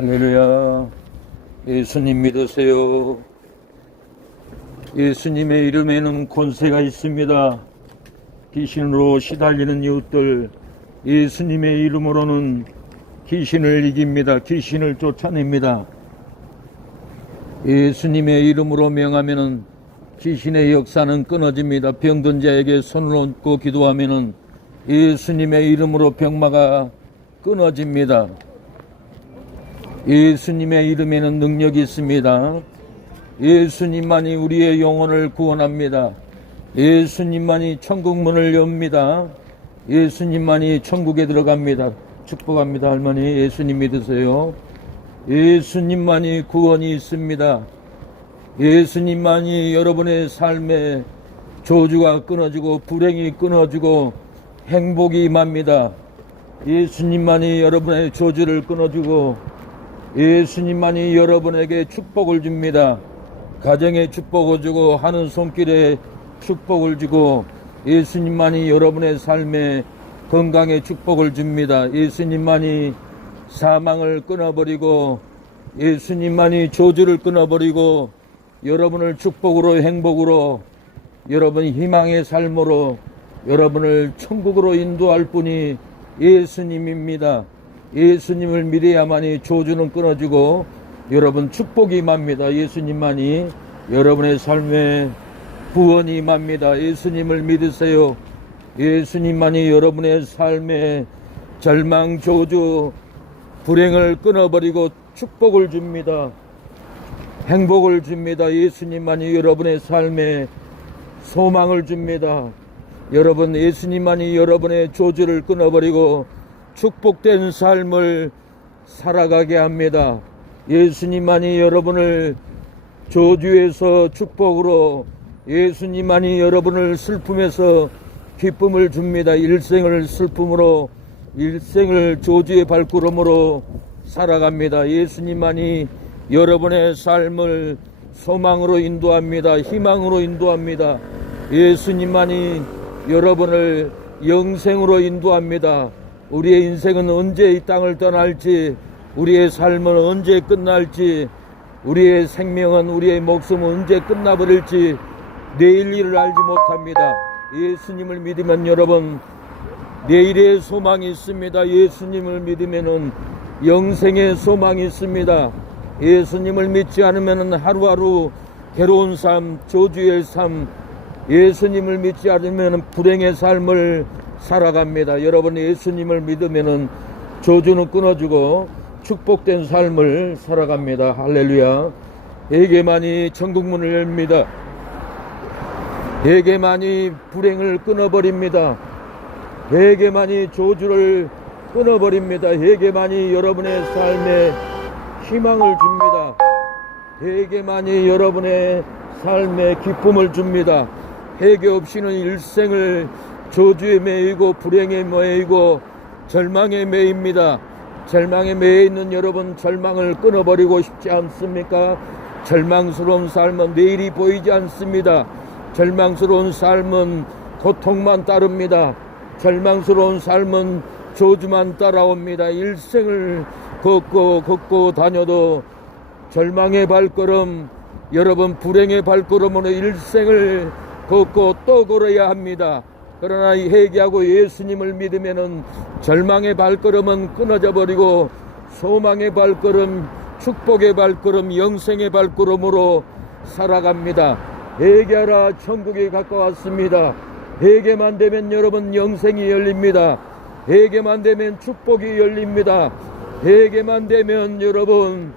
할렐루야. 예수님 믿으세요. 예수님의 이름에는 권세가 있습니다. 귀신으로 시달리는 이웃들, 예수님의 이름으로는 귀신을 이깁니다. 귀신을 쫓아냅니다. 예수님의 이름으로 명하면은 귀신의 역사는 끊어집니다. 병든 자에게 손을 얹고 기도하면은 예수님의 이름으로 병마가 끊어집니다. 예수님의 이름에는 능력이 있습니다. 예수님만이 우리의 영혼을 구원합니다. 예수님만이 천국문을 엽니다. 예수님만이 천국에 들어갑니다. 축복합니다. 할머니, 예수님 믿으세요. 예수님만이 구원이 있습니다. 예수님만이 여러분의 삶에 저주가 끊어지고 불행이 끊어지고 행복이 임합니다. 예수님만이 여러분의 저주를 끊어주고 예수님만이 여러분에게 축복을 줍니다. 가정에 축복을 주고 하는 손길에 축복을 주고 예수님만이 여러분의 삶에 건강에 축복을 줍니다. 예수님만이 사망을 끊어버리고 예수님만이 저주를 끊어버리고 여러분을 축복으로 행복으로 여러분 희망의 삶으로 여러분을 천국으로 인도할 분이 예수님입니다. 예수님을 믿어야만이 저주는 끊어지고 여러분 축복이 임합니다. 예수님만이 여러분의 삶에 구원이 임합니다. 예수님을 믿으세요. 예수님만이 여러분의 삶에 절망, 저주, 불행을 끊어버리고 축복을 줍니다. 행복을 줍니다. 예수님만이 여러분의 삶에 소망을 줍니다. 여러분, 예수님만이 여러분의 저주를 끊어버리고 축복된 삶을 살아가게 합니다. 예수님만이 여러분을 저주에서 축복으로, 예수님만이 여러분을 슬픔에서 기쁨을 줍니다. 일생을 슬픔으로, 일생을 저주의 발걸음으로 살아갑니다. 예수님만이 여러분의 삶을 소망으로 인도합니다. 희망으로 인도합니다. 예수님만이 여러분을 영생으로 인도합니다. 우리의 인생은 언제 이 땅을 떠날지, 우리의 삶은 언제 끝날지, 우리의 생명은, 우리의 목숨은 언제 끝나버릴지 내일 일을 알지 못합니다. 예수님을 믿으면 여러분 내일의 소망이 있습니다. 예수님을 믿으면 영생의 소망이 있습니다. 예수님을 믿지 않으면 하루하루 괴로운 삶, 저주의 삶, 예수님을 믿지 않으면 불행의 삶을 살아갑니다. 여러분, 예수님을 믿으면 저주는 끊어주고 축복된 삶을 살아갑니다. 할렐루야. 에게만이 천국문을 엽니다. 에게만이 불행을 끊어버립니다. 에게만이 저주를 끊어버립니다. 에게만이 여러분의 삶에 희망을 줍니다. 에게만이 여러분의 삶에 기쁨을 줍니다. 회개 없이는 일생을 저주에 매이고 불행에 매이고 절망에 매입니다. 절망에 매여 있는 여러분, 절망을 끊어버리고 싶지 않습니까? 절망스러운 삶은 내일이 보이지 않습니다. 절망스러운 삶은 고통만 따릅니다. 절망스러운 삶은 저주만 따라옵니다. 일생을 걷고 다녀도 절망의 발걸음, 여러분 불행의 발걸음으로 일생을 걷고 또 걸어야 합니다. 그러나 회개하고 예수님을 믿으면은 절망의 발걸음은 끊어져 버리고 소망의 발걸음, 축복의 발걸음, 영생의 발걸음으로 살아갑니다. 회개하라, 천국이 가까웠습니다. 회개만 되면 여러분 영생이 열립니다. 회개만 되면 축복이 열립니다. 회개만 되면 여러분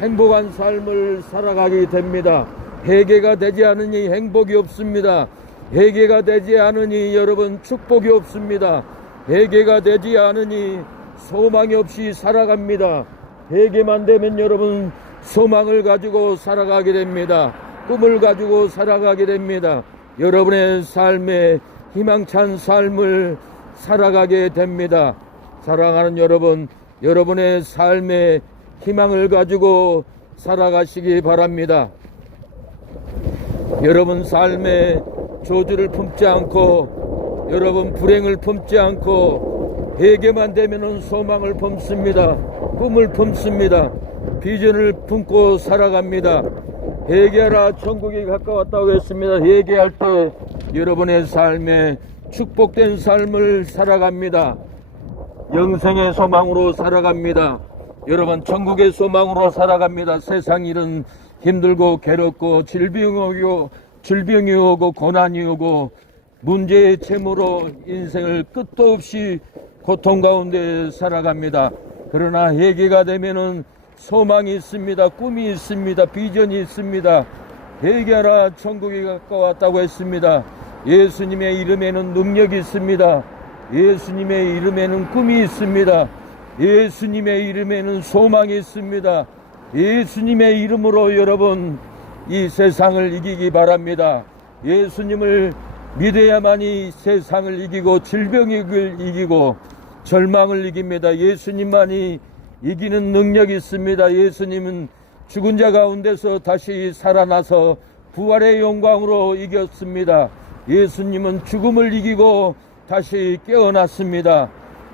행복한 삶을 살아가게 됩니다. 회개가 되지 않으니 행복이 없습니다. 회개가 되지 않으니 여러분 축복이 없습니다. 회개가 되지 않으니 소망이 없이 살아갑니다. 회개만 되면 여러분 소망을 가지고 살아가게 됩니다. 꿈을 가지고 살아가게 됩니다. 여러분의 삶에 희망찬 삶을 살아가게 됩니다. 사랑하는 여러분, 여러분의 삶에 희망을 가지고 살아가시기 바랍니다. 여러분 삶에 저주를 품지 않고 여러분 불행을 품지 않고 회개만 되면은 소망을 품습니다. 꿈을 품습니다. 비전을 품고 살아갑니다. 회개하라 천국이 가까웠다고 했습니다. 회개할 때 여러분의 삶에 축복된 삶을 살아갑니다. 영생의 소망으로 살아갑니다. 여러분 천국의 소망으로 살아갑니다. 세상 일은 힘들고 괴롭고 질병이 오고 고난이 오고 문제의 채무로 인생을 끝도 없이 고통 가운데 살아갑니다. 그러나 회개가 되면은 소망이 있습니다. 꿈이 있습니다. 비전이 있습니다. 회개하라 천국이 가까웠다고 했습니다. 예수님의 이름에는 능력이 있습니다. 예수님의 이름에는 꿈이 있습니다. 예수님의 이름에는 소망이 있습니다. 예수님의 이름으로 여러분 이 세상을 이기기 바랍니다. 예수님을 믿어야만이 세상을 이기고 질병을 이기고 절망을 이깁니다. 예수님만이 이기는 능력이 있습니다. 예수님은 죽은 자 가운데서 다시 살아나서 부활의 영광으로 이겼습니다. 예수님은 죽음을 이기고 다시 깨어났습니다.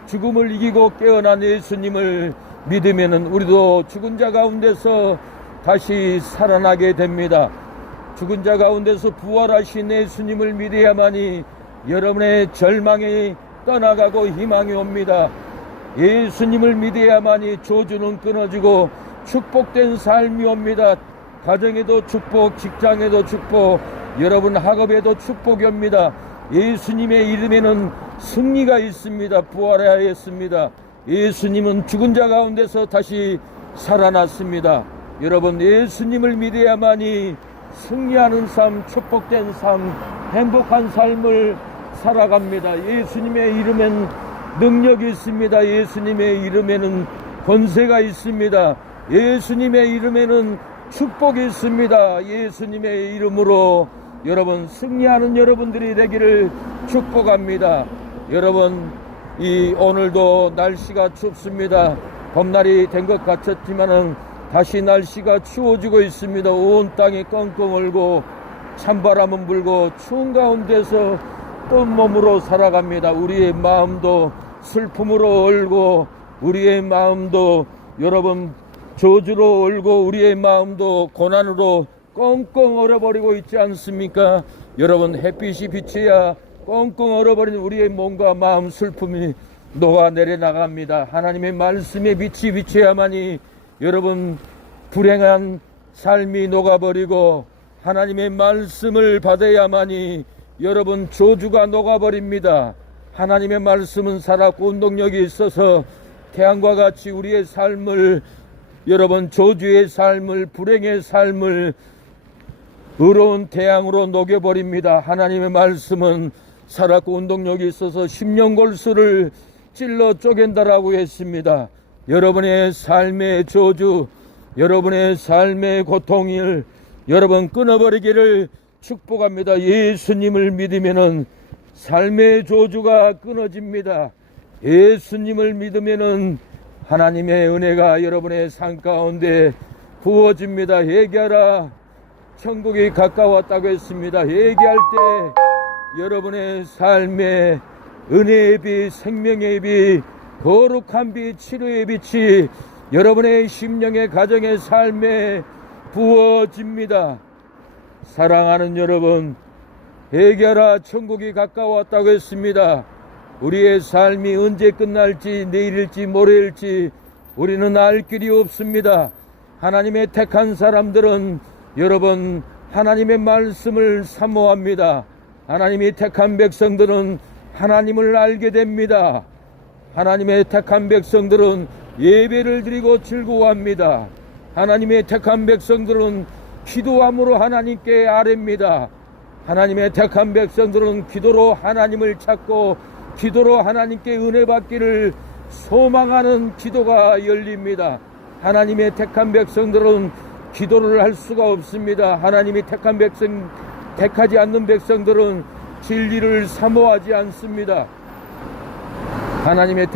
죽음을 이기고 깨어난 예수님을 믿으면 우리도 죽은 자 가운데서 다시 살아나게 됩니다. 죽은 자 가운데서 부활하신 예수님을 믿어야만이 여러분의 절망이 떠나가고 희망이 옵니다. 예수님을 믿어야만이 저주는 끊어지고 축복된 삶이 옵니다. 가정에도 축복, 직장에도 축복, 여러분 학업에도 축복이 옵니다. 예수님의 이름에는 승리가 있습니다. 부활하였습니다. 예수님은 죽은 자 가운데서 다시 살아났습니다. 여러분 예수님을 믿어야만이 승리하는 삶, 축복된 삶, 행복한 삶을 살아갑니다. 예수님의 이름엔 능력이 있습니다. 예수님의 이름에는 권세가 있습니다. 예수님의 이름에는 축복이 있습니다. 예수님의 이름으로 여러분 승리하는 여러분들이 되기를 축복합니다. 여러분 오늘도 날씨가 춥습니다. 봄날이 된 것 같았지만은 다시 날씨가 추워지고 있습니다. 온 땅이 끙끙 얼고 찬바람은 불고 추운 가운데서 뜬 몸으로 살아갑니다. 우리의 마음도 슬픔으로 얼고 우리의 마음도 여러분 저주로 얼고 우리의 마음도 고난으로 꽁꽁 얼어버리고 있지 않습니까? 여러분 햇빛이 비쳐야 꽁꽁 얼어버린 우리의 몸과 마음 슬픔이 녹아내려 나갑니다. 하나님의 말씀에 빛이 비쳐야만이 여러분 불행한 삶이 녹아버리고 하나님의 말씀을 받아야만이 여러분 저주가 녹아버립니다. 하나님의 말씀은 살았고 운동력이 있어서 태양과 같이 우리의 삶을 여러분 저주의 삶을 불행의 삶을 의로운 태양으로 녹여버립니다. 하나님의 말씀은 살았고 운동력이 있어서 십년골수를 찔러 쪼갠다라고 했습니다. 여러분의 삶의 저주, 여러분의 삶의 고통을 여러분 끊어버리기를 축복합니다. 예수님을 믿으면은 삶의 저주가 끊어집니다. 예수님을 믿으면은 하나님의 은혜가 여러분의 삶 가운데 부어집니다. 회개하라 천국이 가까웠다고 했습니다. 회개할 때 여러분의 삶에 은혜의 빛, 생명의 빛, 거룩한 빛, 치료의 빛이 여러분의 심령의 가정의 삶에 부어집니다. 사랑하는 여러분, 회개하라 천국이 가까웠다고 했습니다. 우리의 삶이 언제 끝날지 내일일지 모레일지 우리는 알 길이 없습니다. 하나님의 택한 사람들은 여러분 하나님의 말씀을 사모합니다. 하나님이 택한 백성들은 하나님을 알게 됩니다. 하나님의 택한 백성들은 예배를 드리고 즐거워합니다. 하나님의 택한 백성들은 기도함으로 하나님께 아뢰입니다. 하나님의 택한 백성들은 기도로 하나님을 찾고 기도로 하나님께 은혜 받기를 소망하는 기도가 열립니다. 하나님의 택한 백성들은 기도를 할 수가 없습니다. 하나님이 택하지 않는 백성들은 진리를 사모하지 않습니다. 하나님의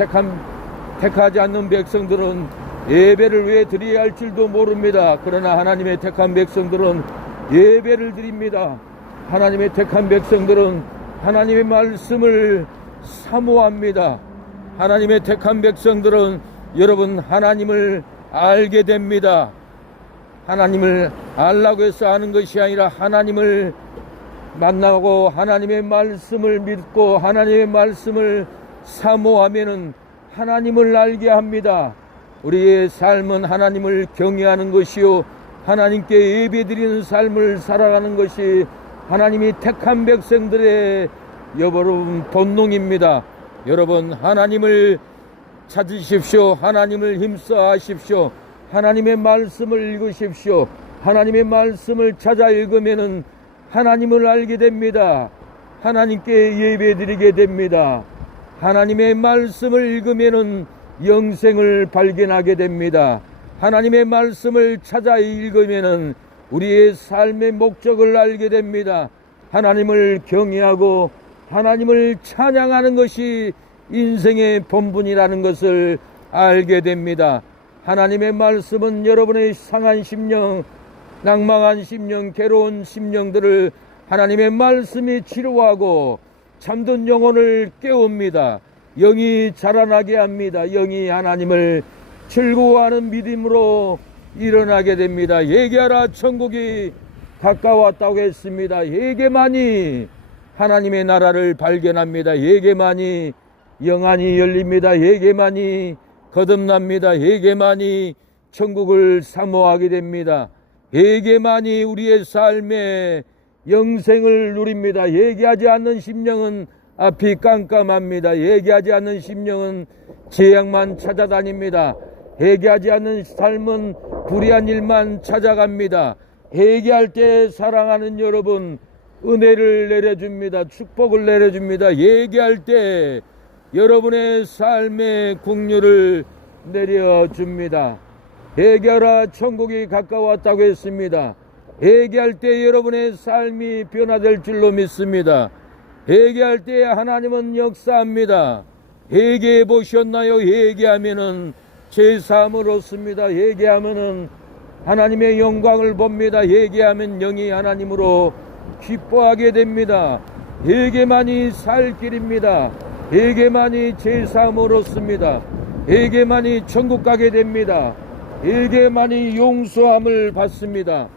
택하지 않는 백성들은 예배를 왜 드려야 할 줄도 모릅니다. 그러나 하나님의 택한 백성들은 예배를 드립니다. 하나님의 택한 백성들은 하나님의 말씀을 사모합니다. 하나님의 택한 백성들은 여러분 하나님을 알게 됩니다. 하나님을 알라고 해서 아는 것이 아니라 하나님을 만나고 하나님의 말씀을 믿고 하나님의 말씀을 사모하면은 하나님을 알게 합니다. 우리의 삶은 하나님을 경외하는 것이요 하나님께 예배드리는 삶을 살아가는 것이 하나님이 택한 백성들의 여러분 본능입니다. 여러분 하나님을 찾으십시오. 하나님을 힘써 하십시오. 하나님의 말씀을 읽으십시오. 하나님의 말씀을 찾아 읽으면은 하나님을 알게 됩니다. 하나님께 예배드리게 됩니다. 하나님의 말씀을 읽으면은 영생을 발견하게 됩니다. 하나님의 말씀을 찾아 읽으면은 우리의 삶의 목적을 알게 됩니다. 하나님을 경외하고 하나님을 찬양하는 것이 인생의 본분이라는 것을 알게 됩니다. 하나님의 말씀은 여러분의 상한 심령, 낭망한 심령, 괴로운 심령들을 하나님의 말씀이 치료하고 잠든 영혼을 깨웁니다. 영이 자라나게 합니다. 영이 하나님을 즐거워하는 믿음으로 일어나게 됩니다. 예기하라 천국이 가까웠다고 했습니다. 예게만이 하나님의 나라를 발견합니다. 예게만이 영안이 열립니다. 예게만이 거듭납니다. 예게만이 천국을 사모하게 됩니다. 예게만이 우리의 삶에 영생을 누립니다. 얘기하지 않는 심령은 앞이 깜깜합니다. 얘기하지 않는 심령은 재앙만 찾아다닙니다. 회개하지 않는 삶은 불의한 일만 찾아갑니다. 회개할 때 사랑하는 여러분 은혜를 내려줍니다. 축복을 내려줍니다. 회개할 때 여러분의 삶의 긍휼을 내려줍니다. 회개하라 천국이 가까웠다고 했습니다. 회개할 때 여러분의 삶이 변화될 줄로 믿습니다. 회개할 때 하나님은 역사합니다. 회개해 보셨나요? 회개하면은 제사함을 얻습니다. 회개하면은 하나님의 영광을 봅니다. 회개하면 영이 하나님으로 기뻐하게 됩니다. 회개만이 살 길입니다. 회개만이 제사함을 얻습니다. 회개만이 천국 가게 됩니다. 회개만이 용서함을 받습니다.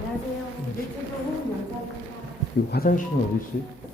안녕하세요. 유튜브 홍 영상. 이 화장실은 어디 있어요?